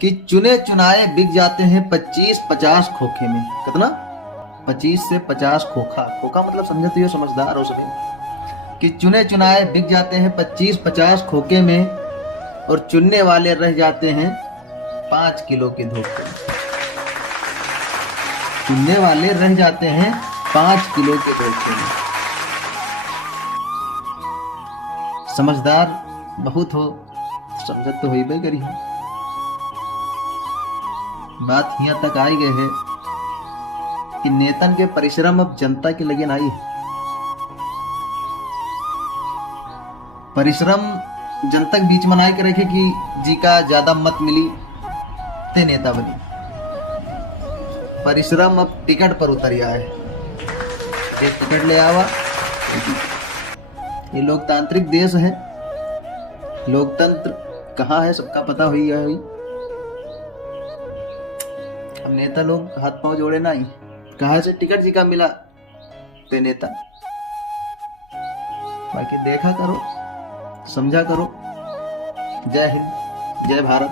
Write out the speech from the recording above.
कि चुने चुनाए बिक जाते हैं 25-50 खोखे में। कितना? 25 से 50 खोखा। खोखा मतलब समझते हो, समझदार हो सभी। कि चुने चुनाए बिक जाते हैं 25-50 खोखे में, और चुनने वाले रह जाते हैं 5 किलो के धोखे में। चुनने वाले रह जाते हैं 5 किलो के धोखे में। समझदार बहुत हो, समझत तो होइबे करी है। बात यहाँ तक आई गए है कि नेतन के परिश्रम अब जनता के लगे आई है। परिश्रम जनता के बीच में नाई करे कि जी का ज्यादा मत मिली ते नेता बनी। परिश्रम अब टिकट पर उतरिया है। ये टिकट ले आवा। ये लोकतांत्रिक देश है। लोकतंत्र कहाँ है सबका पता हुई है। अब नेता लोग हाथ पांव जोड़े ना ही, कहाँ से टिकट जी का मिला ते नेता। बाकी देखा करो, समझा करो। जय हिंद, जय भारत।